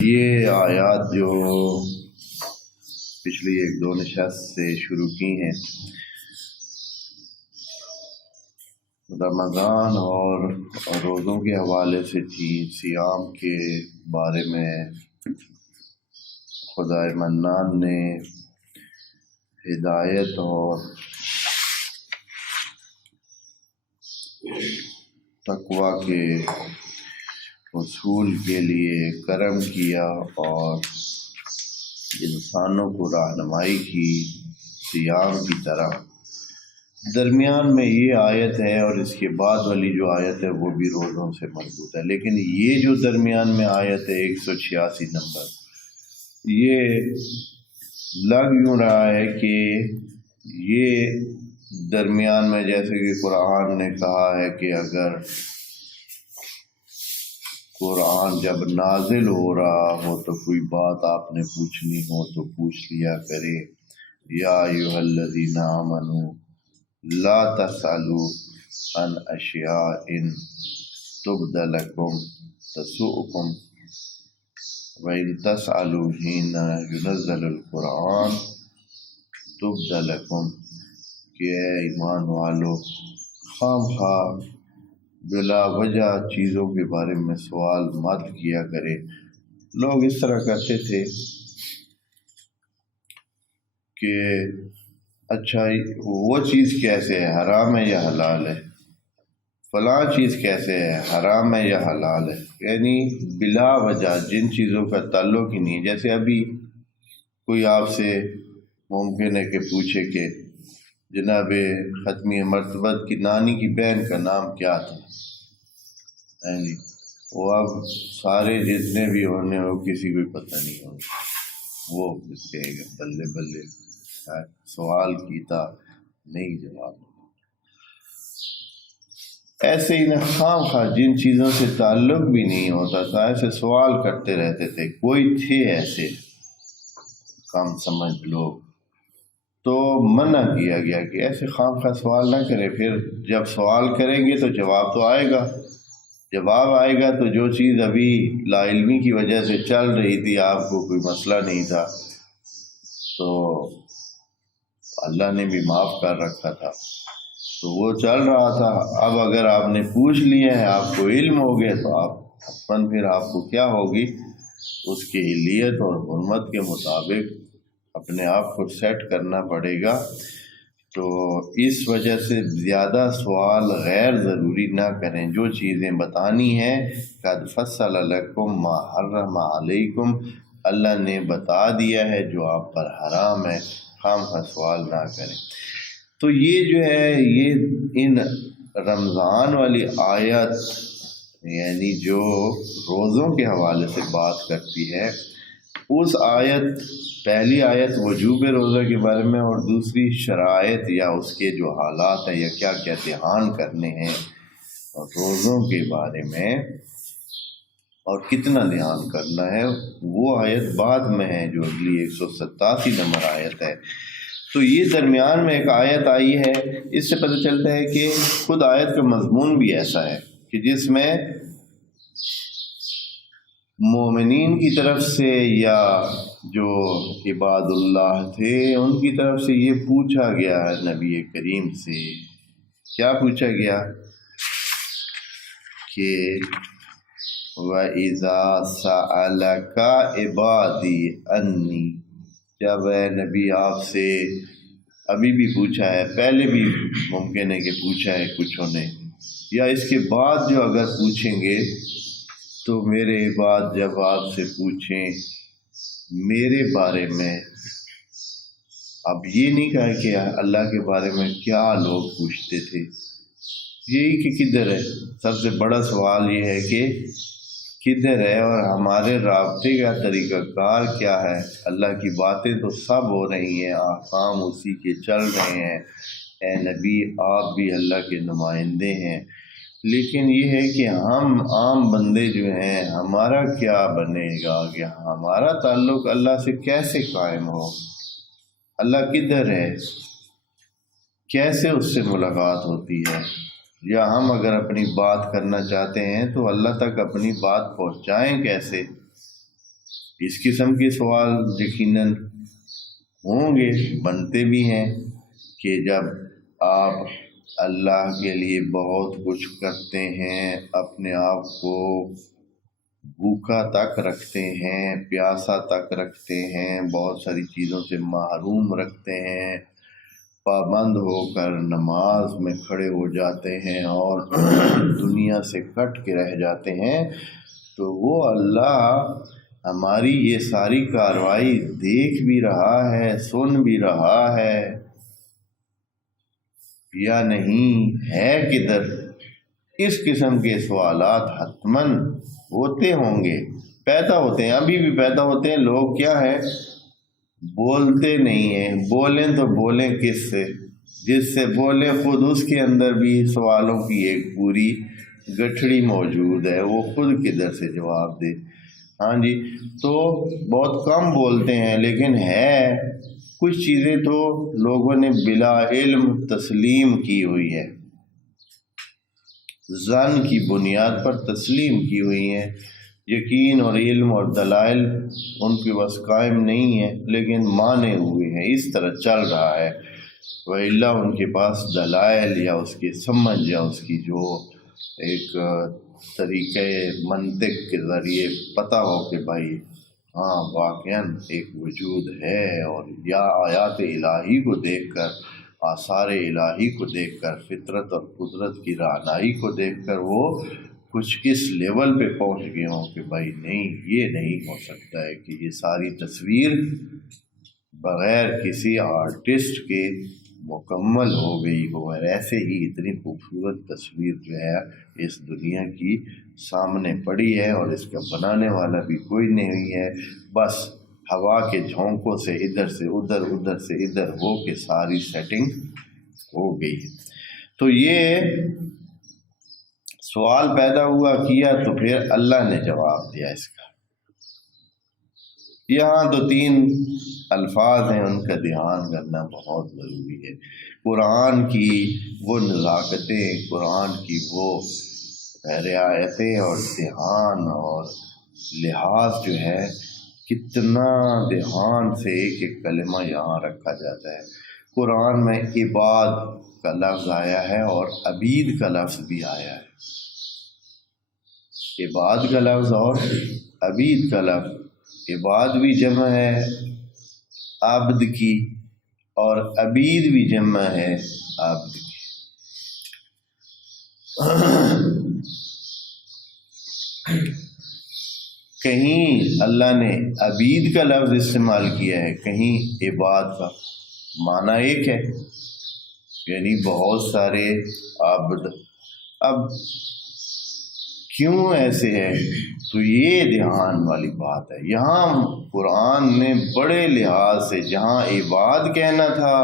یہ آیات جو پچھلی ایک دو نشست سے شروع کی ہیں رمضان اور روزوں کے حوالے سے تھی، صیام کے بارے میں خدائے منان نے ہدایت اور تقوی کے حصول کے لیے کرم کیا اور انسانوں کو رہنمائی کی صیام کی طرح۔ درمیان میں یہ آیت ہے اور اس کے بعد والی جو آیت ہے وہ بھی روزوں سے مربوط ہے، لیکن یہ جو درمیان میں آیت ہے 186 نمبر، یہ لگ یوں رہا ہے کہ یہ درمیان میں جیسے کہ قرآن نے کہا ہے کہ اگر قرآن جب نازل ہو رہا ہو تو کوئی بات آپ نے پوچھنی ہو تو پوچھ لیا کرے، یا ایھا الذین آمنوا لا تسألوا عن اشیاء تبد لکم تسؤکم وإن تسألوا حین ینزل القرآن تبد لکم، کہ اے ایمان والو خام خواہ بلا وجہ چیزوں کے بارے میں سوال مت کیا کرے۔ لوگ اس طرح کرتے تھے کہ اچھا وہ چیز کیسے ہے، حرام ہے یا حلال ہے، فلاں چیز کیسے ہے، حرام ہے یا حلال ہے، یعنی بلا وجہ جن چیزوں کا تعلق ہی نہیں۔ جیسے ابھی کوئی آپ سے ممکن ہے کہ پوچھے کہ جناب ختمی مرتبت کی نانی کی بہن کا نام کیا تھا، وہ اب سارے جتنے بھی ہونے ہو کسی کو پتہ نہیں ہو، وہ کہے گا بلے بلے سوال کیتا نہیں جواب۔ ایسے ہی نہ خام خواہ جن چیزوں سے تعلق بھی نہیں ہوتا تھا ایسے سوال کرتے رہتے تھے۔ کوئی تھے ایسے کم سمجھ لوگ، تو منع کیا گیا کہ ایسے خام خواہ سوال نہ کریں، پھر جب سوال کریں گے تو جواب تو آئے گا، جواب آئے گا تو جو چیز ابھی لا علمی کی وجہ سے چل رہی تھی، آپ کو کوئی مسئلہ نہیں تھا تو اللہ نے بھی معاف کر رکھا تھا، تو وہ چل رہا تھا۔ اب اگر آپ نے پوچھ لیا ہے، آپ کو علم ہو گیا، تو آپ حتماً پھر آپ کو کیا ہوگی، اس کی اہلیت اور حرمت کے مطابق اپنے آپ کو سیٹ کرنا پڑے گا۔ تو اس وجہ سے زیادہ سوال غیر ضروری نہ کریں۔ جو چیزیں بتانی ہیں قد فصل لکم ما حرم علیکم، اللہ نے بتا دیا ہے جو آپ پر حرام ہے، خام خواہ سوال نہ کریں۔ تو یہ جو ہے یہ ان رمضان والی آیت یعنی جو روزوں کے حوالے سے بات کرتی ہے، اس آیت پہلی آیت وجوب روزہ کے بارے میں اور دوسری شرائط یا اس کے جو حالات ہیں یا کیا کیا دھیان کرنے ہیں روزوں کے بارے میں اور کتنا دھیان کرنا ہے، وہ آیت بعد میں ہے جو اگلی 187 نمبر آیت ہے۔ تو یہ درمیان میں ایک آیت آئی ہے، اس سے پتہ چلتا ہے کہ خود آیت کا مضمون بھی ایسا ہے کہ جس میں مومنین کی طرف سے یا جو عباد اللہ تھے ان کی طرف سے یہ پوچھا گیا ہے نبی کریم سے۔ کیا پوچھا گیا کہ وَإِذَا سَأَلَكَ عِبَادِي أَنِّي، جب اے نبی آپ سے ابھی بھی پوچھا ہے، پہلے بھی ممکن ہے کہ پوچھا ہے کچھوں نے، یا اس کے بعد جو اگر پوچھیں گے تو میرے عباد جب آپ سے پوچھیں میرے بارے میں، اب یہ نہیں کہا کہ اللہ کے بارے میں کیا لوگ پوچھتے تھے، یہی کہ کدھر ہے، سب سے بڑا سوال یہ ہے کہ کدھر ہے اور ہمارے رابطے کا طریقہ کار کیا ہے۔ اللہ کی باتیں تو سب ہو رہی ہیں، احکام اسی کے چل رہے ہیں، اے نبی آپ بھی اللہ کے نمائندے ہیں، لیکن یہ ہے کہ ہم عام بندے جو ہیں ہمارا کیا بنے گا کہ ہمارا تعلق اللہ سے کیسے قائم ہو، اللہ کدھر ہے، کیسے اس سے ملاقات ہوتی ہے، یا ہم اگر اپنی بات کرنا چاہتے ہیں تو اللہ تک اپنی بات پہنچائیں کیسے۔ اس قسم کے سوال یقیناً ہوں گے، بنتے بھی ہیں کہ جب آپ اللہ کے لیے بہت کچھ کرتے ہیں، اپنے آپ کو بھوکا تک رکھتے ہیں، پیاسا تک رکھتے ہیں، بہت ساری چیزوں سے محروم رکھتے ہیں، پابند ہو کر نماز میں کھڑے ہو جاتے ہیں اور دنیا سے کٹ کے رہ جاتے ہیں، تو وہ اللہ ہماری یہ ساری کارروائی دیکھ بھی رہا ہے، سن بھی رہا ہے یا نہیں ہے کدھر؟ اس قسم کے سوالات حتماً ہوتے ہوں گے، پیدا ہوتے ہیں، ابھی بھی پیدا ہوتے ہیں۔ لوگ کیا ہے، بولتے نہیں ہیں، بولیں تو بولیں کس سے؟ جس سے بولے خود اس کے اندر بھی سوالوں کی ایک پوری گٹھڑی موجود ہے، وہ خود کدھر سے جواب دے؟ ہاں جی، تو بہت کم بولتے ہیں، لیکن ہے کچھ چیزیں تو لوگوں نے بلا علم تسلیم کی ہوئی ہے، ظن کی بنیاد پر تسلیم کی ہوئی ہیں، یقین اور علم اور دلائل ان کے بس قائم نہیں ہے، لیکن مانے ہوئے ہیں، اس طرح چل رہا ہے۔ وَإِلَّا ان کے پاس دلائل یا اس کی سمجھ یا اس کی جو ایک طریقۂ منطق کے ذریعے پتہ ہو کہ بھائی ہاں واقعاً ایک وجود ہے، اور یا آیات الہی کو دیکھ کر، آثار الہی کو دیکھ کر، فطرت اور قدرت کی رعنائی کو دیکھ کر وہ کچھ اس لیول پہ پہنچ گئے ہوں کہ بھائی نہیں، یہ نہیں ہو سکتا ہے کہ یہ ساری تصویر بغیر کسی آرٹسٹ کے مکمل ہو گئی ہو، اور ایسے ہی اتنی خوبصورت تصویر جو ہے اس دنیا کی سامنے پڑی ہے، اور اس کا بنانے والا بھی کوئی نہیں ہے، بس ہوا کے جھونکوں سے ادھر سے ادھر، ادھر سے ادھر ہو کے ساری سیٹنگ ہو گئی۔ تو یہ سوال پیدا ہوا کیا، تو پھر اللہ نے جواب دیا اس کا۔ یہاں 2-3 الفاظ ہیں، ان کا دھیان کرنا بہت ضروری ہے۔ قرآن کی وہ نزاکتیں، قرآن کی وہ رعایتیں اور دھیان اور لحاظ جو ہے، کتنا دھیان سے ایک ایک کلمہ یہاں رکھا جاتا ہے۔ قرآن میں عباد کا لفظ آیا ہے اور عبید کا لفظ بھی آیا ہے، عباد کا لفظ اور عبید کا لفظ۔ عباد بھی جمع ہے عبد کی، اور عبید بھی جمع ہے عبد کی۔ کہیں اللہ نے عبید کا لفظ استعمال کیا ہے، کہیں عباد کا، معنی ایک ہے، یعنی بہت سارے عبد۔ اب کیوں ایسے ہے؟ تو یہ دھیان والی بات ہے۔ یہاں قرآن نے بڑے لحاظ سے جہاں عباد کہنا تھا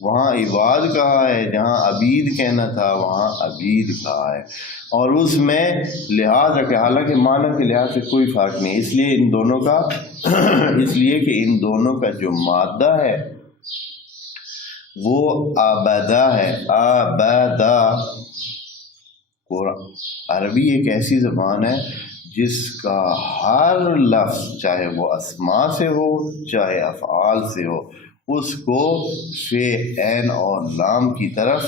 وہاں عباد کہا ہے، جہاں عبید کہنا تھا وہاں عبید کہا ہے، اور اس میں لحاظ رکھے، حالانکہ معنی کے لحاظ سے کوئی فرق نہیں، اس لیے ان دونوں کا اس لیے کہ ان دونوں کا جو مادہ ہے وہ آبادہ ہے، آبادہ۔ عربی ایک ایسی زبان ہے جس کا ہر لفظ، چاہے وہ اسماء سے ہو چاہے افعال سے ہو، اس کو فے، عین اور لام کی طرف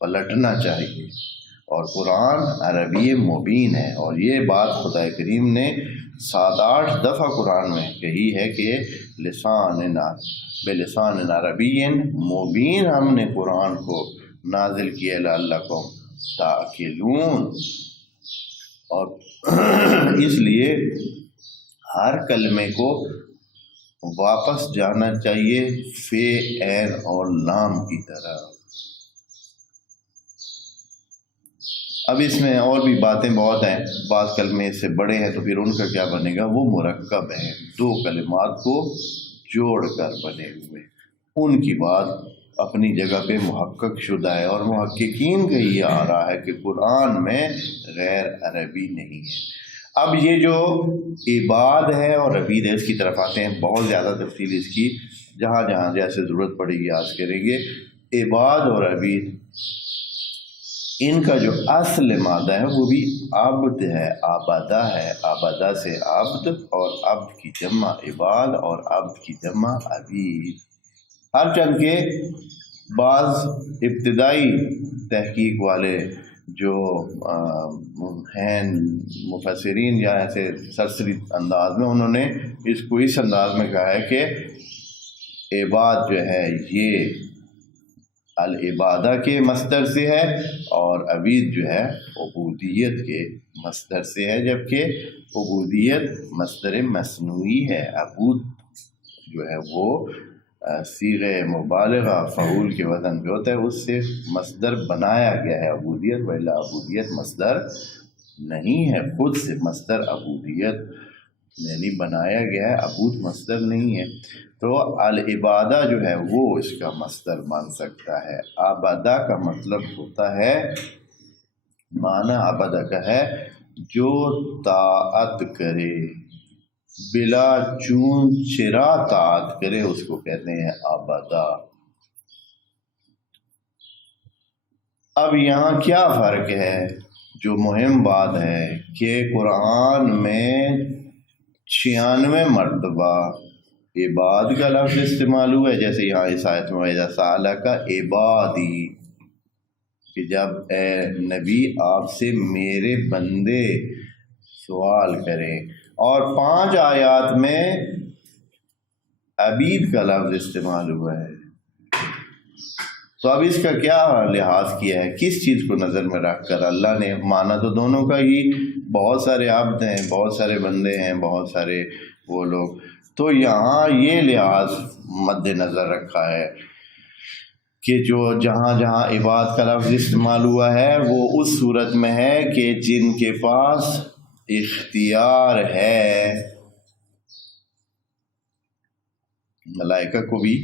پلٹنا چاہیے، اور قرآن عربی مبین ہے، اور یہ بات خدا کریم نے 7-8 دفعہ قرآن میں کہی ہے کہ بلسان عربی مبین ہم نے قرآن کو نازل کیا لعلکم تاکلون، اور اس لیے ہر کلمے کو واپس جانا چاہیے فے، عین اور لام کی طرح۔ اب اس میں اور بھی باتیں بہت ہیں، بعض کلمے سے بڑے ہیں تو پھر ان کا کیا بنے گا؟ وہ مرکب ہیں، 2 کلمات کو جوڑ کر بنے ہوئے، ان کی بات اپنی جگہ پہ محقق شدہ ہے، اور محققین کا یہ آ رہا ہے کہ قرآن میں غیر عربی نہیں ہے۔ اب یہ جو عباد ہے اور عبید ہے، اس کی طرف آتے ہیں، بہت زیادہ تفصیل اس کی جہاں جہاں جیسے ضرورت پڑے گی آج کریں گے۔ عباد اور عبید ان کا جو اصل مادہ ہے وہ بھی عبد ہے، آبادہ ہے، آبادہ سے عبد، اور عبد کی جمع عباد اور عبد کی جمع عبید۔ ہر چند کے بعض ابتدائی تحقیق والے جو ہیں مفسرین یا ایسے سرسری انداز میں، انہوں نے اس کو اس انداز میں کہا ہے کہ عباد جو ہے یہ العبادہ کے مصدر سے ہے، اور عبید جو ہے عبودیت کے مصدر سے ہے، جبکہ عبودیت مصدر مصنوعی ہے۔ عبود جو ہے وہ صیغہ مبالغہ فعول کے وزن جو ہوتا ہے اس سے مصدر بنایا گیا ہے عبودیت، ولا عبودیت مصدر نہیں ہے، خود سے مصدر عبودیت یعنی بنایا گیا ہے، عبود مصدر نہیں ہے۔ تو العبادہ جو ہے وہ اس کا مصدر بن سکتا ہے۔ عبادہ کا مطلب ہوتا ہے، معنی عبادہ کا ہے جو طاعت کرے، بلا چون چرا طاعت کرے، اس کو کہتے ہیں عبادہ۔ اب یہاں کیا فرق ہے؟ جو مہم بات ہے کہ قرآن میں 96 مرتبہ عباد کا لفظ استعمال ہوا ہے، جیسے یہاں اس آیت میں وَإِذَا سَأَلَكَ عِبَادِي، کہ جب اے نبی آپ سے میرے بندے سوال کریں، اور 5 آیات میں عبید کا لفظ استعمال ہوا ہے۔ تو اب اس کا کیا لحاظ کیا ہے؟ کس چیز کو نظر میں رکھ کر اللہ نے؟ معنی تو دونوں کا ہی، بہت سارے عبد ہیں، بہت سارے بندے ہیں، بہت سارے وہ لوگ، تو یہاں یہ لحاظ مد نظر رکھا ہے کہ جو جہاں جہاں عباد کا لفظ استعمال ہوا ہے وہ اس صورت میں ہے کہ جن کے پاس اختیار ہے۔ ملائکہ کو بھی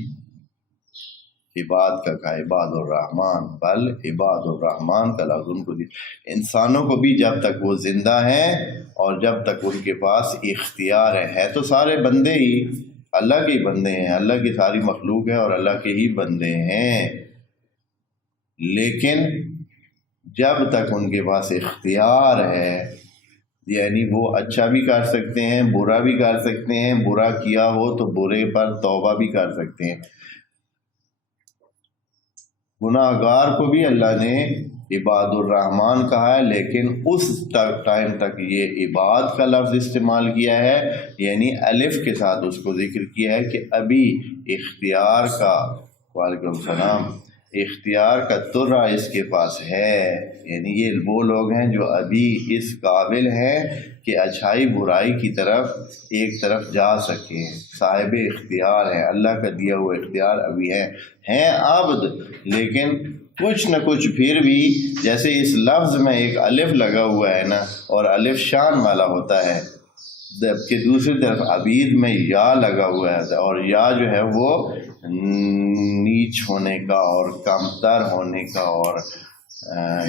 عباد کا کہا، عباد الرحمن، بل عباد الرحمن کا لفظ ان کو دی۔ انسانوں کو بھی جب تک وہ زندہ ہیں اور جب تک ان کے پاس اختیار ہے تو سارے بندے ہی اللہ کے ہی بندے ہیں، اللہ کی ساری مخلوق ہے اور اللہ کے ہی بندے ہیں، لیکن جب تک ان کے پاس اختیار ہے یعنی وہ اچھا بھی کر سکتے ہیں، برا بھی کر سکتے ہیں، برا کیا ہو تو برے پر توبہ بھی کر سکتے ہیں۔ گناہ گار کو بھی اللہ نے عباد الرحمن کہا ہے، لیکن اس ٹائم تک یہ عباد کا لفظ استعمال کیا ہے، یعنی الف کے ساتھ اس کو ذکر کیا ہے کہ ابھی اختیار کا، وعلیکم السلام، اختیار کا ترا اس کے پاس ہے، یعنی یہ وہ لوگ ہیں جو ابھی اس قابل ہیں کہ اچھائی برائی کی طرف ایک طرف جا سکیں، صاحب اختیار ہیں، اللہ کا دیا ہوا اختیار ابھی ہیں عبد، لیکن کچھ نہ کچھ پھر بھی، جیسے اس لفظ میں ایک الف لگا ہوا ہے نا، اور الف شان والا ہوتا ہے، جبکہ دوسری طرف عبید میں یا لگا ہوا ہے، اور یا جو ہے وہ نیچ ہونے کا اور کمتر ہونے کا اور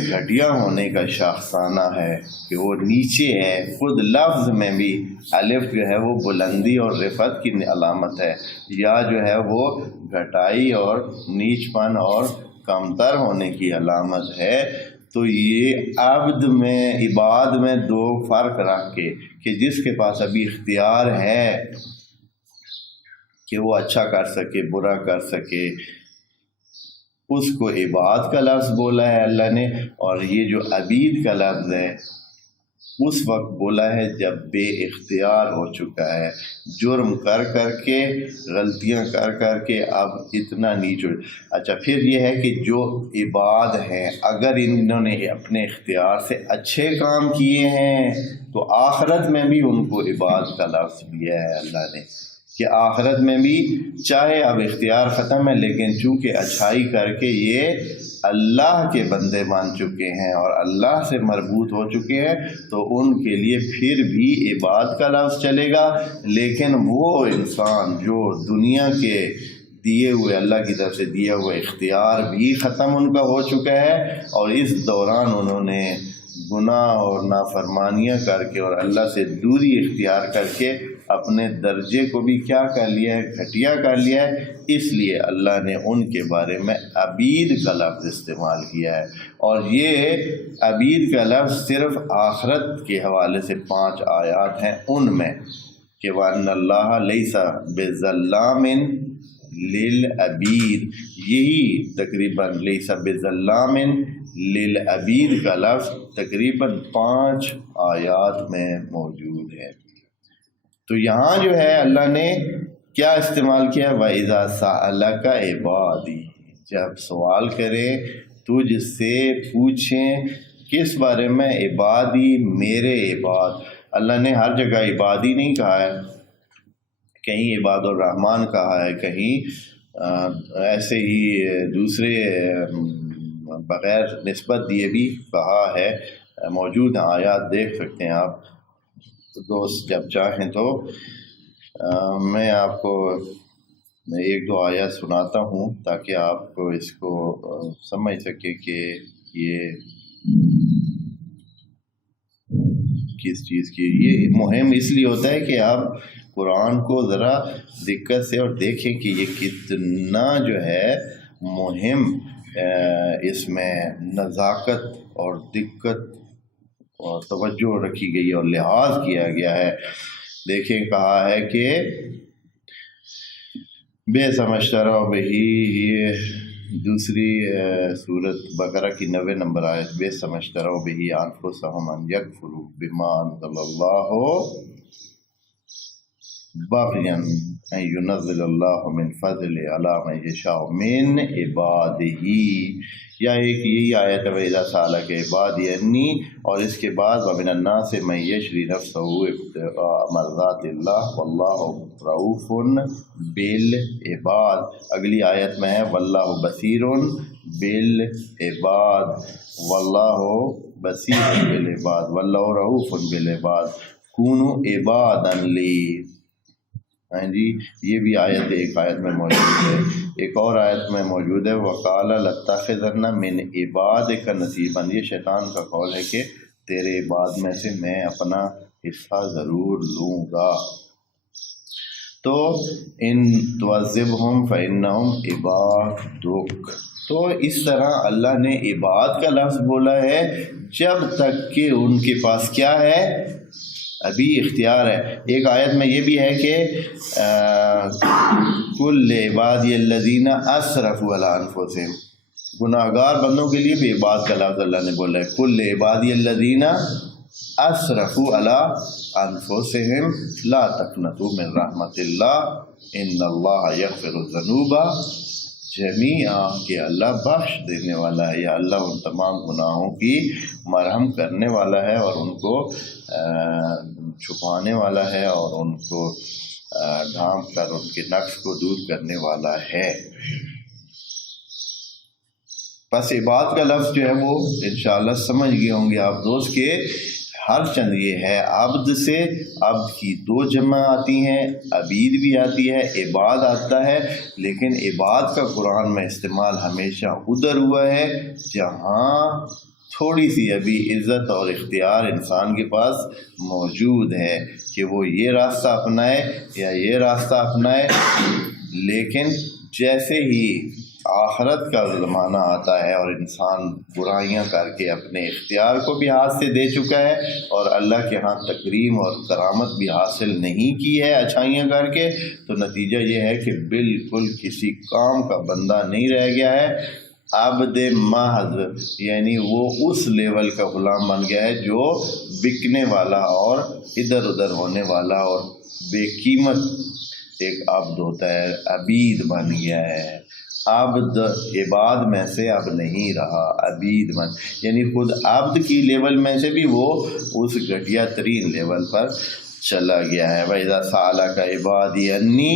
گھٹیا ہونے کا شاخسانہ ہے کہ وہ نیچے ہے۔ خود لفظ میں بھی الف جو ہے وہ بلندی اور رفعت کی علامت ہے، یا جو ہے وہ گھٹائی اور نیچ پن اور کمتر ہونے کی علامت ہے۔ تو یہ عبد میں، عباد میں دو فرق رکھ کے کہ جس کے پاس ابھی اختیار ہے کہ وہ اچھا کر سکے برا کر سکے، اس کو عباد کا لفظ بولا ہے اللہ نے، اور یہ جو عبید کا لفظ ہے اس وقت بولا ہے جب بے اختیار ہو چکا ہے، جرم کر کر کے، غلطیاں کر کر کے اب اتنا نیچ ہو۔ اچھا، پھر یہ ہے کہ جو عباد ہیں اگر انہوں نے اپنے اختیار سے اچھے کام کیے ہیں تو آخرت میں بھی ان کو عباد کا لفظ دیا ہے اللہ نے، کہ آخرت میں بھی چاہے اب اختیار ختم ہے لیکن چونکہ اچھائی کر کے یہ اللہ کے بندے مان چکے ہیں اور اللہ سے مربوط ہو چکے ہیں تو ان کے لیے پھر بھی عباد کا لفظ چلے گا، لیکن وہ انسان جو دنیا کے دیے ہوئے، اللہ کی طرف سے دیا ہوا اختیار بھی ختم ان کا ہو چکا ہے، اور اس دوران انہوں نے گناہ اور نافرمانیاں کر کے اور اللہ سے دوری اختیار کر کے اپنے درجے کو بھی کیا کر لیا ہے، گھٹیا کر لیا ہے، اس لیے اللہ نے ان کے بارے میں عبید کا لفظ استعمال کیا ہے۔ اور یہ عبید کا لفظ صرف آخرت کے حوالے سے 5 آیات ہیں ان میں کہ وَأَنَّ اللَّهَ لَيْسَ بِظَلَّامٍ لِلْعَبِيدِ، یہی تقریباً لیسا بظلام للعبید کا لفظ تقریباً 5 آیات میں موجود ہے۔ تو یہاں جو ہے اللہ نے کیا استعمال کیا؟ وَإِذَا سَأَلَكَ عِبَادِي، جب سوال کریں تجھ سے پوچھیں کس بارے میں؟ عبادی، میرے عباد۔ اللہ نے ہر جگہ عبادی نہیں کہا ہے، کہیں عباد الرحمن کہا ہے، کہیں ایسے ہی دوسرے بغیر نسبت دیے بھی کہا ہے، موجود ہیں آیات، دیکھ سکتے ہیں آپ دوست جب چاہیں تو۔ میں آپ کو 1-2 آیات سناتا ہوں تاکہ آپ کو اس کو سمجھ سکیں کہ یہ کس چیز کی۔ یہ مہم اس لیے ہوتا ہے کہ آپ قرآن کو ذرا دقت سے اور دیکھیں کہ یہ کتنا جو ہے مہم، اس میں نزاکت اور دقت اور توجہ رکھی گئی اور لحاظ کیا گیا ہے۔ دیکھیں کہا ہے کہ بے سمجھترا بہی، یہ دوسری سورت بقرہ کی 90 نمبر آیت، بے سمجھترا بہی انفسہم ان یکفروا بما انزل اللہ باغیا ان ینزل اللہ من فضل علی من یشاء من عبادہ، یا ایک یہی آیت ہے وَإِذَا سَأَلَكَ عِبَادِي عَنِّي، اور اس کے بعد وَمِنَ النَّاسِ مَن يَشْرِي نَفْسَهُ ابْتِغَاءَ مَرْضَاتِ اللَّهِ وَاللَّهُ رَءُوفٌ بِالْعِبَادِ۔ اگلی آیت میں ہے وَاللَّهُ بَصِيرٌ بِالْعِبَادِ، وَاللَّهُ بَصِيرٌ بِالْعِبَادِ وَاللَّهُ رَءُوفٌ بِالْعِبَادِ كُونُوا عِبَادًا لِّي۔ ہاں جی، یہ بھی آیت ایک آیت میں موجود ہے۔ ایک اور آیت میں موجود ہے وَقَالَ لَأَتَّخِذَنَّ مِنْ عِبَادِكَ نَصِيبًا، یہ شیطان کا قول ہے کہ تیرے عباد میں سے میں اپنا حصہ ضرور لوں گا۔ تو ان تعذبہم فإنہم عبادک، تو اس طرح اللہ نے عباد کا لفظ بولا ہے جب تک کہ ان کے پاس کیا ہے؟ ابھی اختیار ہے۔ ایک آیت میں یہ بھی ہے کہ کل عبادی الذین اسرفوا علی انفسہم، گناہ گار بندوں کے لیے بھی عباد کا لفظ اللہ نے بولا ہے، کل عبادی الذین اسرفوا علی انفسہم لا تقنطوا من رحمت اللہ ان اللہ یغفر الذنوب جمیعا، کہ اللہ بخش دینے والا ہے، یا اللہ ان تمام گناہوں کی مرہم کرنے والا ہے اور ان کو چھپانے والا ہے اور ان کو ڈھانپ کر ان کے نقص کو دور کرنے والا ہے۔ بس عباد کا لفظ جو ہے وہ انشاءاللہ سمجھ گئے ہوں گے آپ دوست کے ہر چند یہ ہے عبد سے، عبد کی 2 جمع آتی ہیں، عبید بھی آتی ہے، عباد آتا ہے، لیکن عباد کا قرآن میں استعمال ہمیشہ ادھر ہوا ہے جہاں تھوڑی سی ابھی عزت اور اختیار انسان کے پاس موجود ہے کہ وہ یہ راستہ اپنائے یا یہ راستہ اپنائے، لیکن جیسے ہی آخرت کا زمانہ آتا ہے اور انسان برائیاں کر کے اپنے اختیار کو بھی ہاتھ سے دے چکا ہے اور اللہ کے ہاں تکریم اور کرامت بھی حاصل نہیں کی ہے اچھائیاں کر کے، تو نتیجہ یہ ہے کہ بالکل کسی کام کا بندہ نہیں رہ گیا ہے، عبد محض، یعنی وہ اس لیول کا غلام بن گیا ہے جو بکنے والا اور ادھر ادھر ہونے والا اور بے قیمت ایک عبد ہوتا ہے، عبید بن گیا ہے۔ عبد عباد میں سے اب نہیں رہا، عبید بن، یعنی خود عبد کی لیول میں سے بھی وہ اس گھٹیا ترین لیول پر چلا گیا ہے۔ وَإِذَا سَأَلَكَ عِبَادِي عَنِّي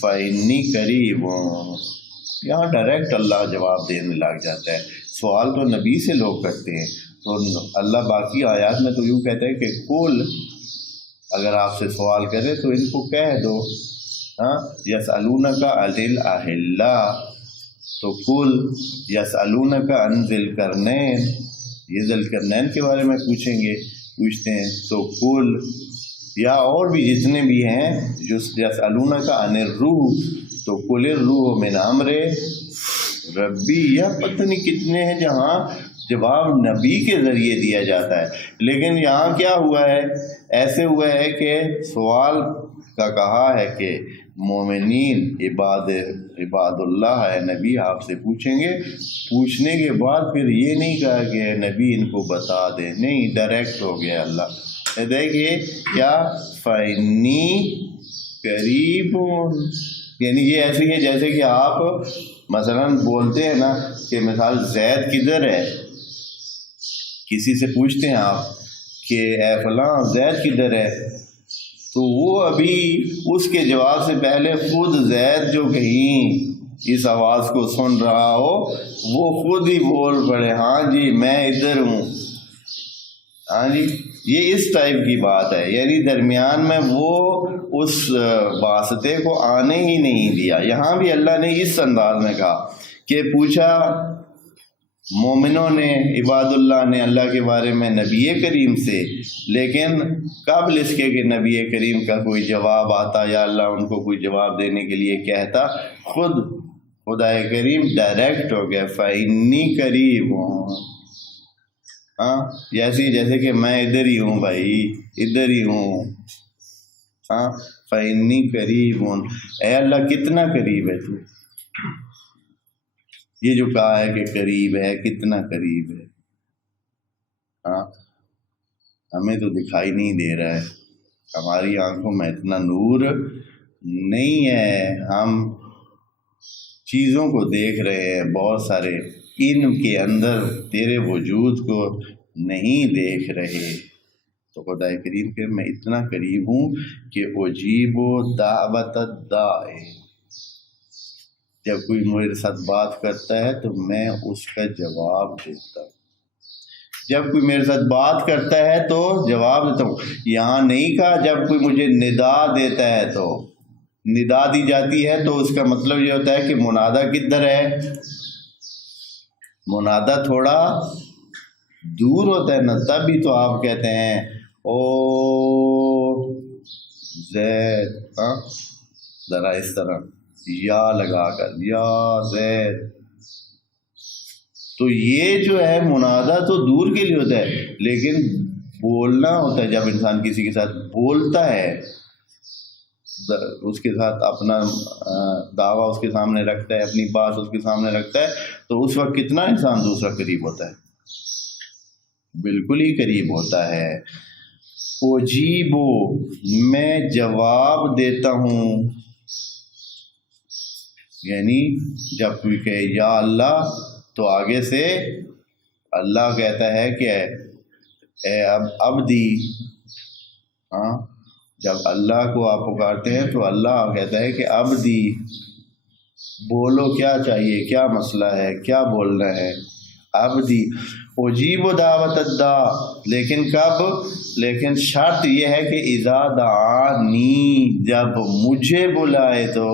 فَإِنِّي قَرِيبٌ، یہاں ڈائریکٹ اللہ جواب دینے لگ جاتا ہے۔ سوال تو نبی سے لوگ کرتے ہیں، تو اللہ باقی آیات میں تو یوں کہتا ہے کہ کل، اگر آپ سے سوال کرے تو ان کو کہہ دو، ہاں یسألونک عن الأحلة، تو کل یسألونک عن ذی القرنین، یہ ذی القرنین کے بارے میں پوچھتے ہیں، تو کل، یا اور بھی جتنے بھی ہیں جو یسألونک عن الروح، تو کل الروح من امر ربی، یا پتہ نہیں کتنے ہیں جہاں جواب نبی کے ذریعے دیا جاتا ہے. لیکن یہاں کیا ہوا ہے؟ ایسے ہوا ہے کہ سوال کا کہا ہے کہ مومنین عباد اللہ ہے، نبی آپ سے پوچھیں گے. پوچھنے کے بعد پھر یہ نہیں کہا کہ نبی ان کو بتا دے، نہیں، ڈائریکٹ ہو گیا اللہ. دیکھیے کیا فَإِنِّي قریب، یعنی یہ ایسی ہے جیسے کہ آپ مثلا بولتے ہیں نا کہ مثال زید کدھر ہے، کسی سے پوچھتے ہیں آپ کہ اے فلاں زید کدھر ہے، تو وہ ابھی اس کے جواب سے پہلے خود زید جو کہیں اس آواز کو سن رہا ہو وہ خود ہی بول پڑے ہاں جی میں ادھر ہوں. ہاں جی، یہ اس ٹائپ کی بات ہے، یعنی درمیان میں وہ اس واسطے کو آنے ہی نہیں دیا. یہاں بھی اللہ نے اس انداز میں کہا کہ پوچھا مومنوں نے، عباد اللہ نے اللہ کے بارے میں نبی کریم سے، لیکن قبل اس کے کہ نبی کریم کا کوئی جواب آتا یا اللہ ان کو کوئی جواب دینے کے لیے کہتا، خود خدا کریم ڈائریکٹ ہو گیا فَإِنِّي قریب ہوں. ہاں، جیسے کہ میں ادھر ہی ہوں بھائی، ادھر ہی ہوں. ہاں، فَإِنِّي قریب ہوں. اے اللہ کتنا قریب ہے تو، یہ جو کہا ہے کہ قریب ہے، کتنا قریب ہے. ہاں، ہمیں تو دکھائی نہیں دے رہا ہے، ہماری آنکھوں میں اتنا نور نہیں ہے، ہم چیزوں کو دیکھ رہے ہیں بہت سارے، ان کے اندر تیرے وجود کو نہیں دیکھ رہے. تو خدا کریم کہ میں اتنا قریب ہوں کہ اجیب دعوت الداع، جب کوئی میرے ساتھ بات کرتا ہے تو میں اس کا جواب دیتا ہوں. جب کوئی میرے ساتھ بات کرتا ہے تو جواب دیتا ہوں. یہاں نہیں کہا جب کوئی مجھے ندا دیتا ہے تو، ندا دی جاتی ہے تو اس کا مطلب یہ ہوتا ہے کہ منادا کدھر ہے، منادا تھوڑا دور ہوتا ہے نا، تبھی تو آپ کہتے ہیں او زید، ہاں ذرا اس طرح یا لگا کر یا زید. تو یہ جو ہے منادا تو دور کے لیے ہوتا ہے، لیکن بولنا ہوتا ہے جب انسان کسی کے ساتھ بولتا ہے، اس کے ساتھ اپنا دعویٰ اس کے سامنے رکھتا ہے، اپنی بات اس کے سامنے رکھتا ہے، تو اس وقت کتنا انسان دوسرا قریب ہوتا ہے، بالکل ہی قریب ہوتا ہے. اجیبو، میں جواب دیتا ہوں، یعنی جب کوئی کہے یا اللہ تو آگے سے اللہ کہتا ہے کہ اے عبدی. ہاں، جب اللہ کو آپ پکارتے ہیں تو اللہ کہتا ہے کہ عبدی، بولو کیا چاہیے، کیا مسئلہ ہے، کیا بولنا ہے. عبدی اجیب دعوت الداع، لیکن کب؟ لیکن شرط یہ ہے کہ اذا دعانی، جب مجھے بلائے تو،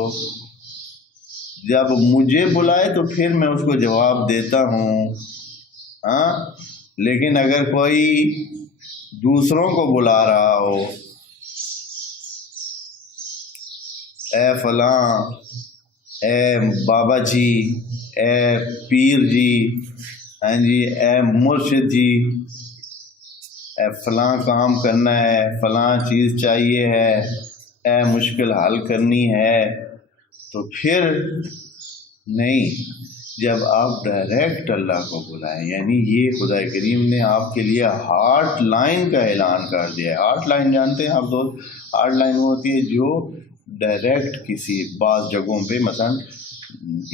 جب مجھے بلائے تو پھر میں اس کو جواب دیتا ہوں. ہاں، لیکن اگر کوئی دوسروں کو بلا رہا ہو، اے فلاں، اے بابا جی، اے پیر جی، ہاں جی، اے مرشد جی، اے فلاں کام کرنا ہے، فلاں چیز چاہیے ہے، اے مشکل حل کرنی ہے، تو پھر نہیں. جب آپ ڈائریکٹ اللہ کو بلائیں، یعنی یہ خدا کریم نے آپ کے لیے ہارٹ لائن کا اعلان کر دیا ہے. ہارٹ لائن جانتے ہیں آپ دوست؟ ہارٹ لائن وہ ہوتی ہے جو ڈائریکٹ کسی بعض جگہوں پہ مثلا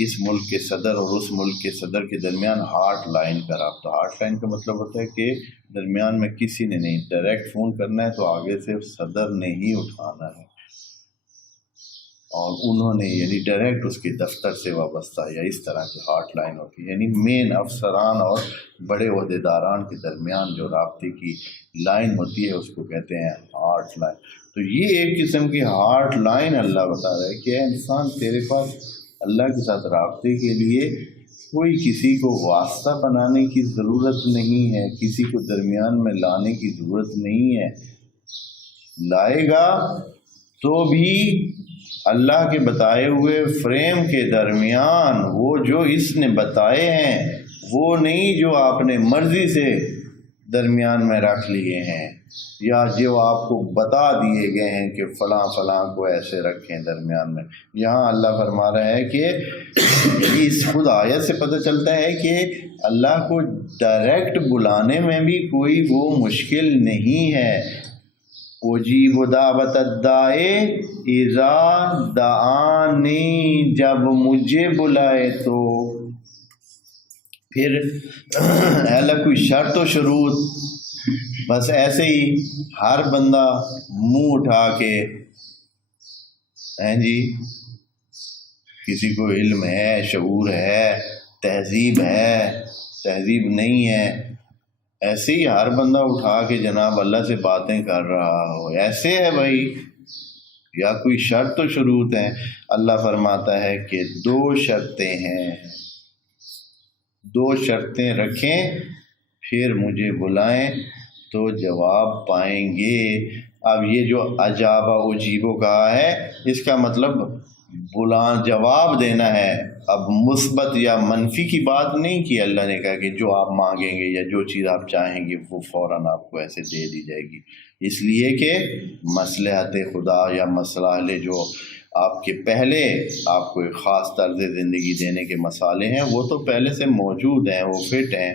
اس ملک کے صدر اور اس ملک کے صدر کے درمیان ہارٹ لائن کا رابطہ. ہارٹ لائن کا مطلب ہوتا ہے کہ درمیان میں کسی نے نہیں، ڈائریکٹ فون کرنا ہے تو آگے سے صدر نے ہی اٹھانا ہے، اور انہوں نے یعنی ڈائریکٹ اس کے دفتر سے وابستہ، یا اس طرح کی ہارٹ لائن ہوتی ہے. یعنی مین افسران اور بڑے عہدیداران کے درمیان جو رابطے کی لائن ہوتی ہے اس کو کہتے ہیں ہارٹ لائن. تو یہ ایک قسم کی ہارٹ لائن اللہ بتا رہا ہے کہ اے انسان، تیرے پاس اللہ کے ساتھ رابطے کے لیے کوئی کسی کو واسطہ بنانے کی ضرورت نہیں ہے، کسی کو درمیان میں لانے کی ضرورت نہیں ہے. لائے گا تو بھی اللہ کے بتائے ہوئے فریم کے درمیان وہ جو اس نے بتائے ہیں وہ نہیں جو آپ نے مرضی سے درمیان میں رکھ لیے ہیں یا جو آپ کو بتا دیے گئے ہیں کہ فلاں فلاں کو ایسے رکھیں درمیان میں. یہاں اللہ فرما رہا ہے کہ اس خود آیت سے پتہ چلتا ہے کہ اللہ کو ڈائریکٹ بلانے میں بھی کوئی وہ مشکل نہیں ہے. اجیب دعوت الداعی اذا دعانی، جب مجھے بلائے تو. پھر اللہ کوئی شرط و شروط بس ایسے ہی ہر بندہ منہ اٹھا کے ہیں جی کسی کو علم ہے، شعور ہے، تہذیب ہے، تہذیب نہیں ہے، ایسے ہی ہر بندہ اٹھا کے جناب اللہ سے باتیں کر رہا ہو، ایسے ہے بھائی؟ یا کوئی شرط و شروط ہیں؟ اللہ فرماتا ہے کہ 2 شرطیں ہیں، 2 شرطیں رکھیں پھر مجھے بلائیں تو جواب پائیں گے. اب یہ جو اجابہ اجیبو کہا ہے اس کا مطلب جواب دینا ہے. اب مثبت یا منفی کی بات نہیں کی اللہ نے کہا کہ جو آپ مانگیں گے یا جو چیز آپ چاہیں گے وہ فوراً آپ کو ایسے دے دی جائے گی، اس لیے کہ مصلحت خدا یا مصالح جو آپ کے پہلے آپ کو ایک خاص طرز زندگی دینے کے مسالے ہیں وہ تو پہلے سے موجود ہیں، وہ فٹ ہیں.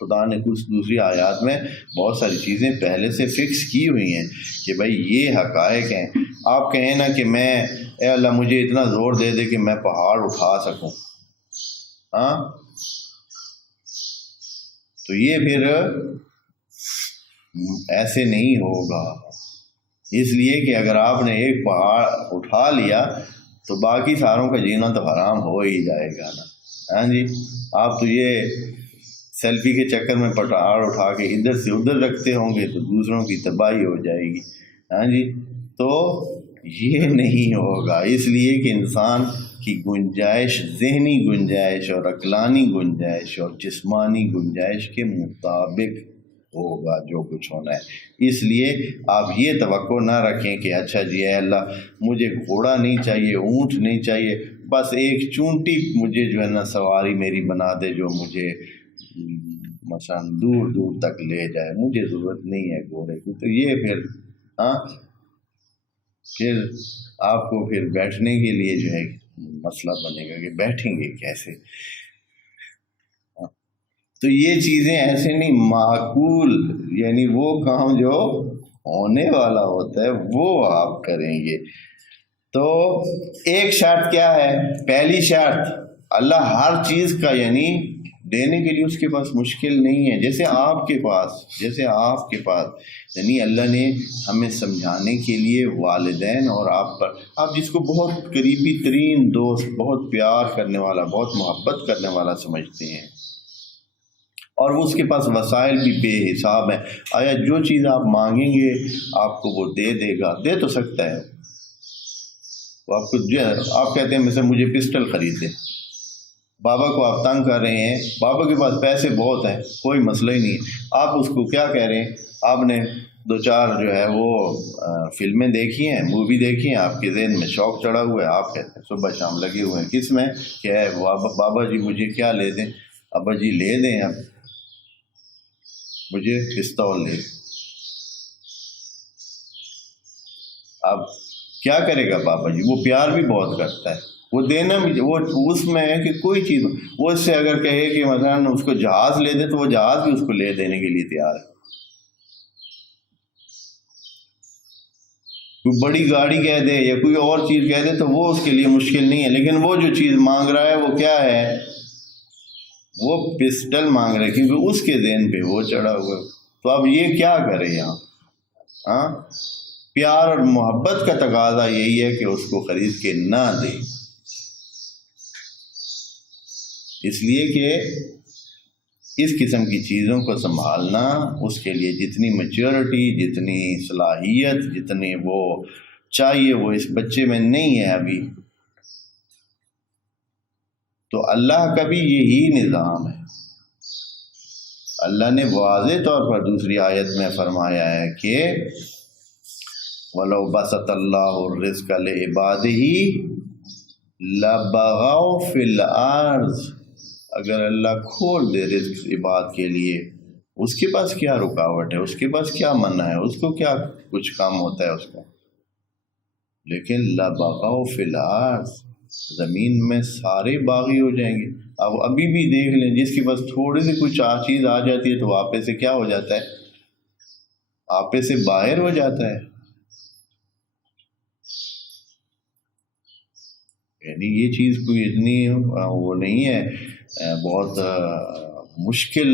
خدا نے کچھ دوسری آیات میں بہت ساری چیزیں پہلے سے فکس کی ہوئی ہیں کہ بھائی یہ حقائق ہیں. آپ کہیں نا کہ میں اے اللہ مجھے اتنا زور دے دے کہ میں پہاڑ اٹھا سکوں، ہاں تو یہ پھر ایسے نہیں ہوگا. اس لیے کہ اگر آپ نے ایک پہاڑ اٹھا لیا تو باقی ساروں کا جینا تو حرام ہو ہی جائے گا نا. ہاں جی، آپ تو یہ سیلفی کے چکر میں پہاڑ اٹھا کے ادھر سے ادھر رکھتے ہوں گے تو دوسروں کی تباہی ہو جائے گی. ہاں جی، تو یہ نہیں ہوگا. اس لیے کہ انسان کی گنجائش، ذہنی گنجائش اور عقلانی گنجائش اور جسمانی گنجائش کے مطابق ہوگا جو کچھ ہونا ہے. اس لیے آپ یہ توقع نہ رکھیں کہ اچھا جی اے اللہ مجھے گھوڑا نہیں چاہیے، اونٹ نہیں چاہیے، بس ایک چونٹی مجھے جو ہے نا سواری میری بنا دے جو مجھے مثلا دور دور تک لے جائے، مجھے ضرورت نہیں ہے گھوڑے کی. تو یہ پھر آپ کو پھر بیٹھنے کے لیے جو ہے مسئلہ بنے گا کہ بیٹھیں گے کیسے. تو یہ چیزیں ایسے نہیں، معقول یعنی وہ کام جو ہونے والا ہوتا ہے وہ آپ کریں گے. تو ایک شرط کیا ہے؟ پہلی شرط اللہ ہر چیز کا یعنی دینے کے لیے اس کے پاس مشکل نہیں ہے. جیسے آپ کے پاس یعنی اللہ نے ہمیں سمجھانے کے لیے والدین اور آپ پر، آپ جس کو بہت قریبی ترین دوست، بہت پیار کرنے والا، بہت محبت کرنے والا سمجھتے ہیں، اور وہ اس کے پاس وسائل بھی بے حساب ہیں. آیا جو چیز آپ مانگیں گے آپ کو وہ دے دے گا؟ دے تو سکتا ہے. وہ آپ کو آپ کہتے ہیں مثلا مجھے پسٹل خرید دے، بابا کو آپ تنگ کر رہے ہیں، بابا کے پاس پیسے بہت ہیں، کوئی مسئلہ ہی نہیں ہے. آپ اس کو کیا کہہ رہے ہیں؟ آپ نے 2-4 جو ہے وہ فلمیں دیکھی ہیں، مووی دیکھی ہیں، آپ کے ذہن میں شوق چڑھا ہوا ہے، آپ کہتے ہیں صبح شام لگے ہوئے ہیں کس میں کہ ہے بابا جی مجھے کیا لے دیں، ابا جی لے دیں، اب مجھے پستول لے. اب کیا کرے گا بابا جی؟ وہ پیار بھی بہت کرتا ہے، وہ دینا بھی، وہ اس میں ہے کہ کوئی چیز وہ اس سے اگر کہے کہ مثلا اس کو جہاز لے دے تو وہ جہاز بھی اس کو لے دینے کے لیے تیار ہے. کوئی بڑی گاڑی کہہ دے یا کوئی اور چیز کہہ دے تو وہ اس کے لیے مشکل نہیں ہے. لیکن وہ جو چیز مانگ رہا ہے وہ کیا ہے؟ وہ پسٹل مانگ رہا ہے کیونکہ اس کے ذہن پہ وہ چڑھا ہوا ہے. تو اب یہ کیا کرے یہاں؟ ہاں، پیار اور محبت کا تقاضا یہی ہے کہ اس کو خرید کے نہ دے. اس لیے کہ اس قسم کی چیزوں کو سنبھالنا، اس کے لیے جتنی میچورٹی، جتنی صلاحیت، جتنی وہ چاہیے وہ اس بچے میں نہیں ہے ابھی. تو اللہ کا بھی یہی نظام ہے. اللہ نے واضح طور پر دوسری آیت میں فرمایا ہے کہ وَلَوْ بَسَطَ اللَّهُ الرِّزْقَ لِعِبَادِهِ لَبَغَوْا فِي الْأَرْضِ. اگر اللہ کھول دے رزق عباد کے لیے، اس کے پاس کیا رکاوٹ ہے، اس کے پاس کیا منع ہے، اس کو کیا کچھ کام ہوتا ہے اس کا؟ لیکن لبغوا فی الارض، زمین میں سارے باغی ہو جائیں گے۔ اب ابھی بھی دیکھ لیں، جس کے پاس تھوڑی سی کچھ چیز آ جاتی ہے تو آپے سے کیا ہو جاتا ہے، آپے سے باہر ہو جاتا ہے۔ یعنی یہ چیز کوئی اتنی وہ نہیں ہے، بہت مشکل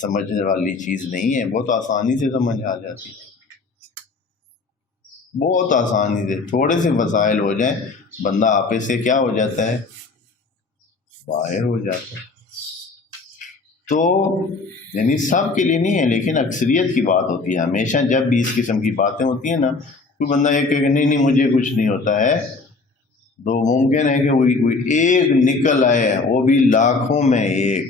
سمجھنے والی چیز نہیں ہے، بہت آسانی سے سمجھ آ جاتی ہے، بہت آسانی سے تھوڑے سے وسائل ہو جائیں بندہ آپے سے کیا ہو جاتا ہے، باہر ہو جاتا ہے۔ تو یعنی سب کے لیے نہیں ہے، لیکن اکثریت کی بات ہوتی ہے۔ ہمیشہ جب بھی اس قسم کی باتیں ہوتی ہیں نا، کوئی بندہ یہ کہے کہ نہیں مجھے کچھ نہیں ہوتا ہے، تو ممکن ہے کہ وہی کوئی ایک نکل آئے، وہ بھی لاکھوں میں ایک،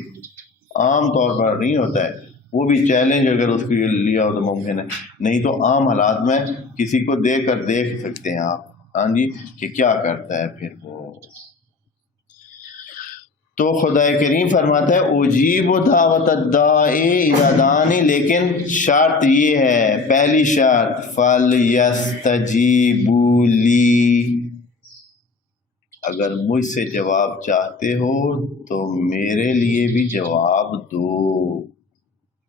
عام طور پر نہیں ہوتا ہے، وہ بھی چیلنج اگر اس کو لیا ہو تو ممکن ہے، نہیں تو عام حالات میں کسی کو دیکھ کر دیکھ سکتے ہیں آپ، ہاں جی، کہ کیا کرتا ہے پھر وہ۔ تو خدا کریم فرماتا ہے اجیب دعوت الداعی اذا دعانی، لیکن شرط یہ ہے، پہلی شرط فَلْيَسْتَجِيبُوا لِي، اگر مجھ سے جواب چاہتے ہو تو میرے لیے بھی جواب دو۔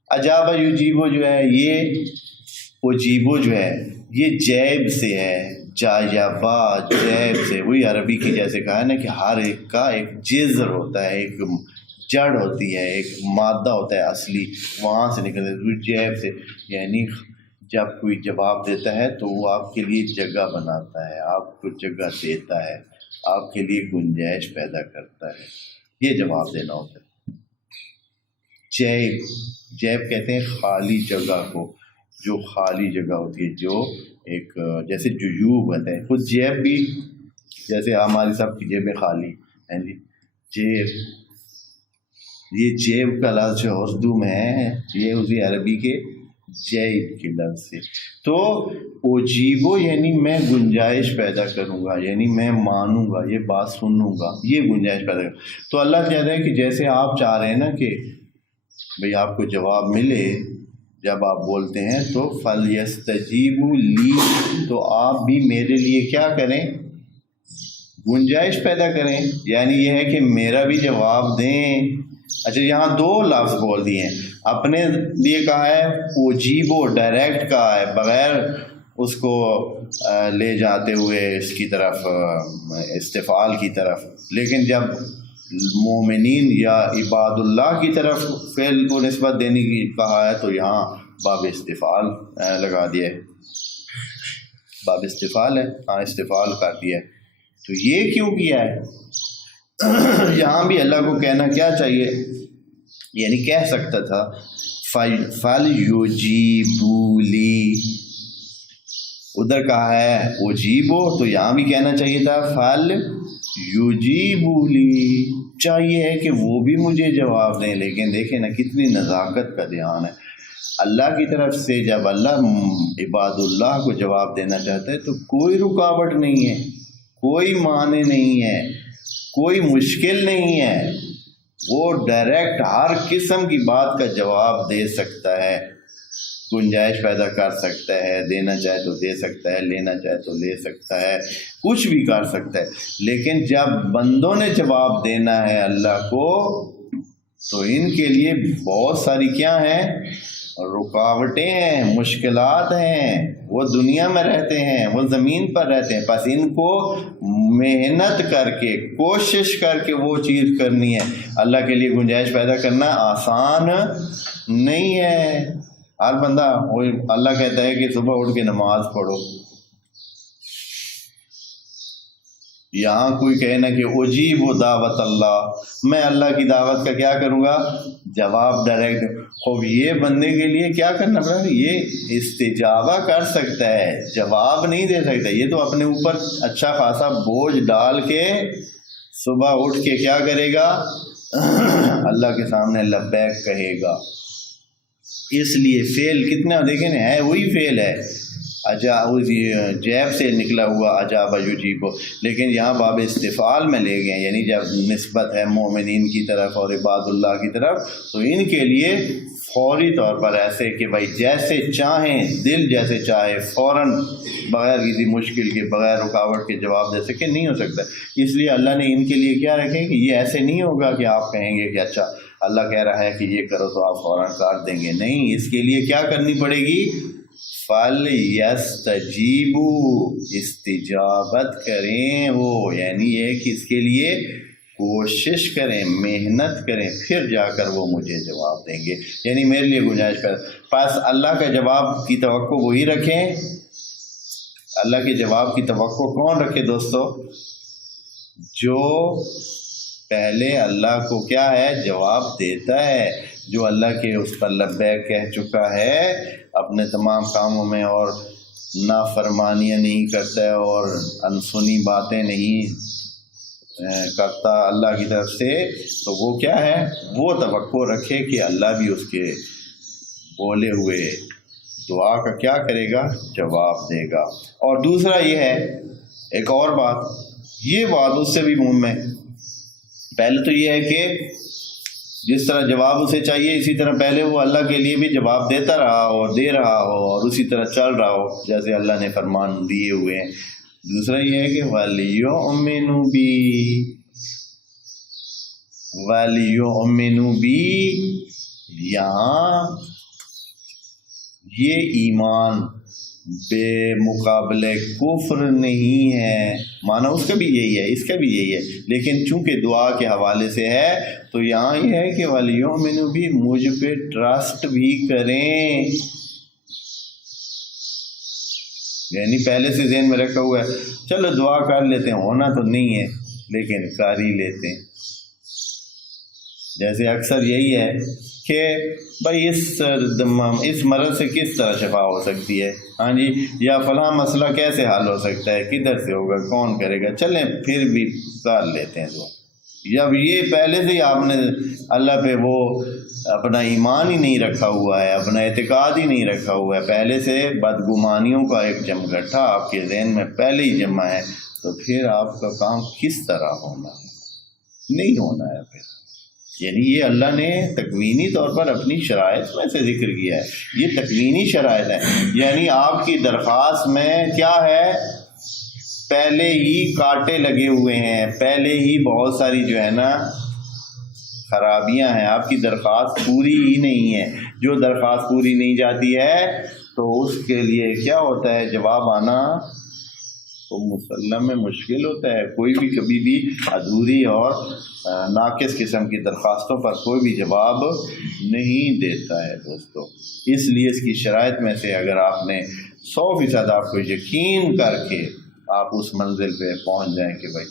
اجابہ یجیبو جو ہے، یہ اجیبو جو ہے یہ جیب سے ہے، جایبا جیب سے، وہی عربی کی جیسے کہا ہے نا کہ ہر ایک کا ایک جذر ہوتا ہے، ایک جڑ ہوتی ہے، ایک مادہ ہوتا ہے اصلی، وہاں سے نکلتا ہے جیب سے۔ یعنی جب کوئی جواب دیتا ہے تو وہ آپ کے لیے جگہ بناتا ہے، آپ کو جگہ دیتا ہے، آپ کے لیے گنجائش پیدا کرتا ہے، یہ جواب دینا ہوتا ہے۔ جیب، جیب کہتے ہیں خالی جگہ کو، جو خالی جگہ ہوتی ہے، جو ایک جیسے جیوب ہوتا ہے، خود جیب بھی جیسے ہماری سب کی جیبیں خالی ہیں جی، جیب، یہ جیب کا لفظ جو اردو میں ہے یہ اسی عربی کے جیب کے لفظ سے۔ تو اجیبو یعنی میں گنجائش پیدا کروں گا، یعنی میں مانوں گا، یہ بات سنوں گا، یہ گنجائش پیدا کروں گا۔ تو اللہ کہتا ہے کہ جیسے آپ چاہ رہے ہیں نا کہ بھئی آپ کو جواب ملے جب آپ بولتے ہیں، تو فَلْيَسْتَجِيبُوا لِي، تو آپ بھی میرے لیے کیا کریں، گنجائش پیدا کریں، یعنی یہ ہے کہ میرا بھی جواب دیں۔ اچھا یہاں دو لفظ بول دیے ہیں، اپنے لیے کہا ہے اجیبو، ڈائریکٹ کہا ہے بغیر اس کو لے جاتے ہوئے اس کی طرف استفعال کی طرف، لیکن جب مومنین یا عباد اللہ کی طرف فعل کو نسبت دینے کی کہا ہے تو یہاں باب استفعال لگا دیا ہے، باب استفعال ہے، ہاں استفعال کر دیا ہے۔ تو یہ کیوں کیا ہے؟ یہاں بھی اللہ کو کہنا کیا چاہیے، یعنی کہہ سکتا تھا فَلْيُجِيبُوا لِي، ادھر کہا ہے اجیبو، تو یہاں بھی کہنا چاہیے تھا فَلْيُجِيبُوا لِي، چاہیے ہے کہ وہ بھی مجھے جواب دیں۔ لیکن دیکھیں نا کتنی نزاکت کا دھیان ہے، اللہ کی طرف سے جب اللہ عباد اللہ کو جواب دینا چاہتا ہے تو کوئی رکاوٹ نہیں ہے، کوئی معنی نہیں ہے، کوئی مشکل نہیں ہے، وہ ڈائریکٹ ہر قسم کی بات کا جواب دے سکتا ہے، گنجائش پیدا کر سکتا ہے، دینا چاہے تو دے سکتا ہے، لینا چاہے تو لے سکتا ہے، کچھ بھی کر سکتا ہے۔ لیکن جب بندوں نے جواب دینا ہے اللہ کو تو ان کے لیے بہت ساری کیا ہیں، رکاوٹیں ہیں، مشکلات ہیں، وہ دنیا میں رہتے ہیں، وہ زمین پر رہتے ہیں، بس ان کو محنت کر کے کوشش کر کے وہ چیز کرنی ہے۔ اللہ کے لیے گنجائش پیدا کرنا آسان نہیں ہے، ہر بندہ، اللہ کہتا ہے کہ صبح اٹھ کے نماز پڑھو، یہاں کوئی کہے نا کہ اجیب دعوت اللہ، میں اللہ کی دعوت کا کیا کروں گا، جواب ڈائریکٹ۔ خوب یہ بندے کے لیے کیا کرنا پڑا، یہ استجابہ کر سکتا ہے، جواب نہیں دے سکتا، یہ تو اپنے اوپر اچھا خاصا بوجھ ڈال کے صبح اٹھ کے کیا کرے گا، اللہ کے سامنے لبیک کہے گا۔ اس لیے فعل کتنا دیکھیں ہے، وہی فعل ہے، جیب سے نکلا ہوا عجاب یجیب، لیکن یہاں باب استفعال میں لے گئے، یعنی جب نسبت ہے مومنین کی طرف اور عباد اللہ کی طرف، تو ان کے لیے فوری طور پر ایسے کہ بھائی جیسے چاہیں، دل جیسے چاہے، فوراً بغیر کسی مشکل کے، بغیر رکاوٹ کے جواب دے سکے، نہیں ہو سکتا۔ اس لیے اللہ نے ان کے لیے کیا رکھے کہ یہ ایسے نہیں ہوگا کہ آپ کہیں گے کہ اچھا اللہ کہہ رہا ہے کہ یہ کرو تو آپ فوراً کاٹ دیں گے، نہیں، اس کے لیے کیا کرنی پڑے گی؟ فَلْيَسْتَجِيبُوا، استجابت کریں وہ، یعنی یہ کہ اس کے لیے کوشش کریں، محنت کریں، پھر جا کر وہ مجھے جواب دیں گے، یعنی میرے لیے گنجائش کریں۔ پس اللہ کا جواب کی توقع وہی رکھیں۔ اللہ کے جواب کی توقع کون رکھے دوستو؟ جو پہلے اللہ کو کیا ہے جواب دیتا ہے، جو اللہ کے اس پر لبیک کہہ چکا ہے اپنے تمام کاموں میں، اور نافرمانیاں نہیں کرتا ہے اور انسنی باتیں نہیں کرتا اللہ کی طرف سے، تو وہ کیا ہے، وہ توقع رکھے کہ اللہ بھی اس کے بولے ہوئے دعا کا کیا کرے گا، جواب دے گا۔ اور دوسرا یہ ہے ایک اور بات، یہ بات اس سے بھی منہ میں، پہلے تو یہ ہے کہ جس طرح جواب اسے چاہیے اسی طرح پہلے وہ اللہ کے لیے بھی جواب دیتا رہا ہو، دے رہا ہو، اور اسی طرح چل رہا ہو جیسے اللہ نے فرمان دیے ہوئے ہیں۔ دوسرا یہ ہے کہ وَلْيُؤْمِنُوا بِي، وَلْيُؤْمِنُوا بِي، یہاں یہ ایمان بے مقابلے کفر نہیں ہے، معنی اس کا بھی یہی ہے، اس کا بھی یہی ہے، لیکن چونکہ دعا کے حوالے سے ہے تو یہاں یہ ہے کہ وَلْيُؤْمِنُوا بِي، مجھ پہ ٹرسٹ بھی کریں، یعنی پہلے سے ذہن میں رکھا ہوا ہے چلو دعا کر لیتے ہیں، ہونا تو نہیں ہے لیکن کر ہی لیتے ہیں۔ جیسے اکثر یہی ہے کہ بھائی اس مرض سے کس طرح شفا ہو سکتی ہے، ہاں جی، یا فلاں مسئلہ کیسے حل ہو سکتا ہے، کدھر سے ہوگا، کون کرے گا، چلیں پھر بھی کر لیتے ہیں۔ تو جب یہ پہلے سے ہی آپ نے اللہ پہ وہ اپنا ایمان ہی نہیں رکھا ہوا ہے، اپنا اعتقاد ہی نہیں رکھا ہوا ہے، پہلے سے بدگمانیوں کا ایک جمگٹھا آپ کے ذہن میں پہلے ہی جمع ہے، تو پھر آپ کا کام کس طرح ہونا ہے، نہیں ہونا ہے پھر۔ یعنی یہ اللہ نے تکوینی طور پر اپنی شرائط میں سے ذکر کیا ہے، یہ تکوینی شرائط ہے، یعنی آپ کی درخواست میں کیا ہے، پہلے ہی کانٹے لگے ہوئے ہیں، پہلے ہی بہت ساری جو ہے نا خرابیاں ہیں، آپ کی درخواست پوری ہی نہیں ہے۔ جو درخواست پوری نہیں جاتی ہے تو اس کے لیے کیا ہوتا ہے، جواب آنا تو مسلم میں مشکل ہوتا ہے۔ کوئی بھی کبھی بھی ادھوری اور ناقص قسم کی درخواستوں پر کوئی بھی جواب نہیں دیتا ہے دوستو۔ اس لیے اس کی شرائط میں سے اگر آپ نے 100% آپ کو یقین کر کے آپ اس منزل پہ پہنچ جائیں کہ بھائی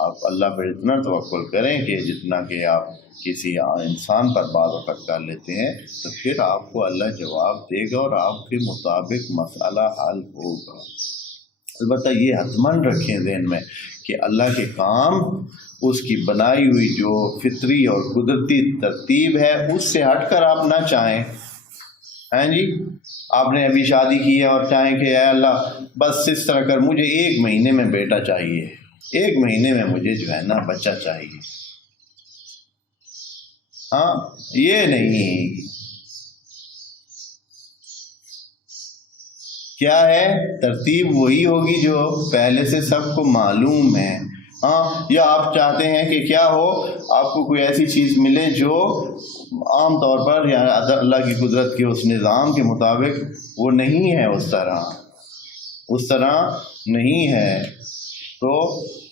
آپ اللہ پر اتنا توکل کریں کہ جتنا کہ آپ کسی انسان پر بعض وقت کر لیتے ہیں، تو پھر آپ کو اللہ جواب دے گا اور آپ کے مطابق مسئلہ حل ہوگا۔ البتہ یہ حتماً رکھیں ذہن میں کہ اللہ کے کام اس کی بنائی ہوئی جو فطری اور قدرتی ترتیب ہے اس سے ہٹ کر آپ نہ چاہیں۔ ہیں جی، آپ نے ابھی شادی کی ہے اور چاہیں کہ اے اللہ بس اس طرح کر، مجھے 1 مہینے میں بیٹا چاہیے، 1 مہینے میں مجھے جو ہے نا بچہ چاہیے۔ ہاں، یہ نہیں، کیا ہے ترتیب وہی ہوگی جو پہلے سے سب کو معلوم ہے۔ ہاں، یا آپ چاہتے ہیں کہ کیا ہو، آپ کو کوئی ایسی چیز ملے جو عام طور پر یا اللہ کی قدرت کے اس نظام کے مطابق وہ نہیں ہے، اس طرح نہیں ہے۔ تو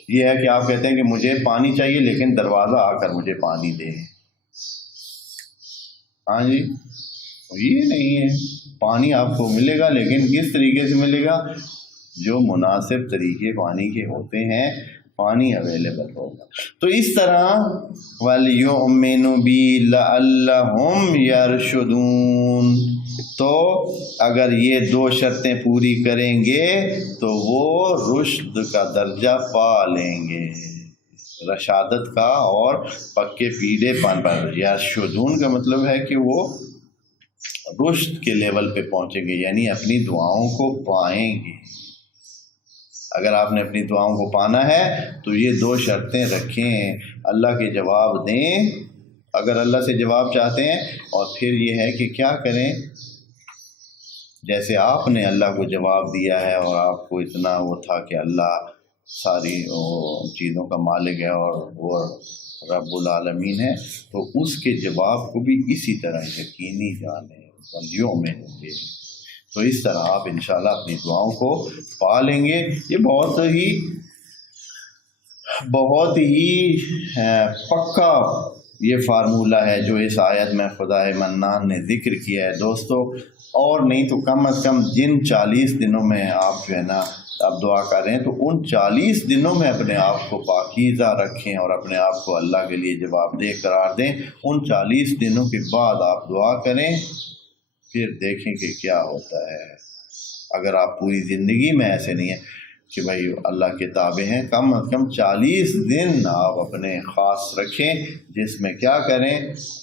یہ ہے کہ آپ کہتے ہیں کہ مجھے پانی چاہیے لیکن دروازہ آ کر مجھے پانی دے۔ ہاں جی، یہ نہیں ہے، پانی آپ کو ملے گا لیکن کس طریقے سے ملے گا، جو مناسب طریقے پانی کے ہوتے ہیں پانی اویلیبل ہوگا۔ تو اس طرح وَلْيُؤْمِنُوا بِي لَعَلَّهُمْ يَرْشُدُونَ، تو اگر یہ 2 شرطیں پوری کریں گے تو وہ رشد کا درجہ پا لیں گے، رشادت کا اور پکے پیڑے پن پر۔ یرشدون کا مطلب ہے کہ وہ رشد کے لیول پہ پہنچیں گے، یعنی اپنی دعاؤں کو پائیں گے۔ اگر آپ نے اپنی دعاؤں کو پانا ہے تو یہ 2 شرطیں رکھیں، اللہ کے جواب دیں اگر اللہ سے جواب چاہتے ہیں، اور پھر یہ ہے کہ کیا کریں، جیسے آپ نے اللہ کو جواب دیا ہے اور آپ کو اتنا وہ تھا کہ اللہ ساری چیزوں کا مالک ہے اور وہ رب العالمین ہے، تو اس کے جواب کو بھی اسی طرح یقینی جانیں، ولیوں میں ہوں گے۔ تو اس طرح آپ انشاءاللہ اپنی دعاؤں کو پا لیں گے۔ یہ بہت ہی پکا یہ فارمولہ ہے جو اس آیت میں خدا منان نے ذکر کیا ہے دوستو، اور نہیں تو کم از کم جن 40 دنوں میں آپ جو ہے نا آپ دعا کر رہے ہیں، تو ان 40 دنوں میں اپنے آپ کو پاکیزہ رکھیں اور اپنے آپ کو اللہ کے لیے جواب دہ قرار دیں۔ ان 40 دنوں کے بعد آپ دعا کریں، پھر دیکھیں کہ کیا ہوتا ہے۔ اگر آپ پوری زندگی میں ایسے نہیں ہیں کہ بھائی اللہ کے تابع ہیں، کم از کم 40 دن آپ اپنے خاص رکھیں جس میں کیا کریں،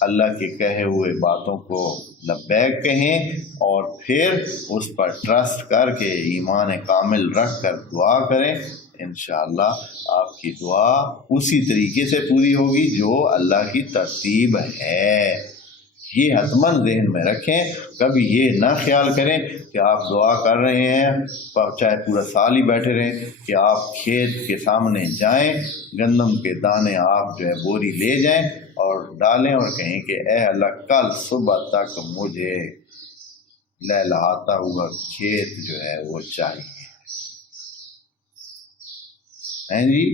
اللہ کے کہے ہوئے باتوں کو لبیک کہیں اور پھر اس پر ٹرسٹ کر کے ایمان کامل رکھ کر دعا کریں۔ انشاءاللہ آپ کی دعا اسی طریقے سے پوری ہوگی جو اللہ کی ترتیب ہے۔ یہ حتماً ذہن میں رکھیں، کبھی یہ نہ خیال کریں کہ آپ دعا کر رہے ہیں چاہے پورا سال ہی بیٹھے رہیں، کہ آپ کھیت کے سامنے جائیں، گندم کے دانے آپ جو ہے بوری لے جائیں اور ڈالیں اور کہیں کہ اے اللہ کل صبح تک مجھے لہلہاتا ہوا کھیت جو ہے وہ چاہیے۔ جی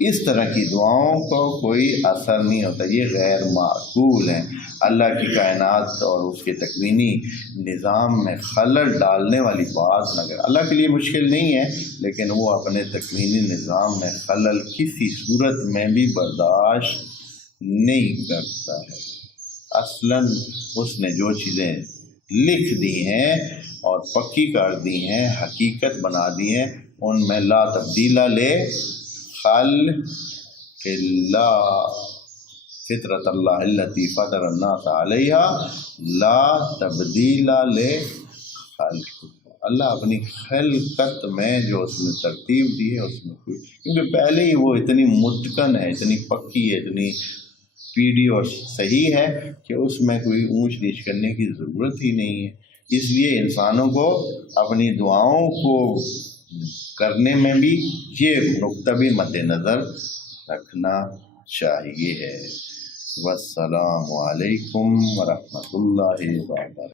اس طرح کی دعاؤں کو کوئی اثر نہیں ہوتا، یہ غیر معقول ہیں۔ اللہ کی کائنات اور اس کے تکوینی نظام میں خلل ڈالنے والی بات نہ کرے۔ اللہ کے لیے مشکل نہیں ہے، لیکن وہ اپنے تکوینی نظام میں خلل کسی صورت میں بھی برداشت نہیں کرتا ہے۔ اصلاً اس نے جو چیزیں لکھ دی ہیں اور پکی کر دی ہیں، حقیقت بنا دی ہیں، ان میں لا تبدیل خلق اللہ فطرت اللہ التی فطر الناس علیہا لا تبدیل لخلق، اللہ اپنی خلقت میں جو اس نے ترتیب دی ہے اس میں کوئی، کیونکہ پہلے ہی وہ اتنی متقن ہے، اتنی پکی ہے، اتنی پیڑھی اور صحیح ہے کہ اس میں کوئی اونچ نیچ کرنے کی ضرورت ہی نہیں ہے۔ اس لیے انسانوں کو اپنی دعاؤں کو کرنے میں بھی یہ نقطہ بھی مد نظر رکھنا چاہیے ہے۔ والسلام علیکم ورحمۃ اللہ وبرکاتہ۔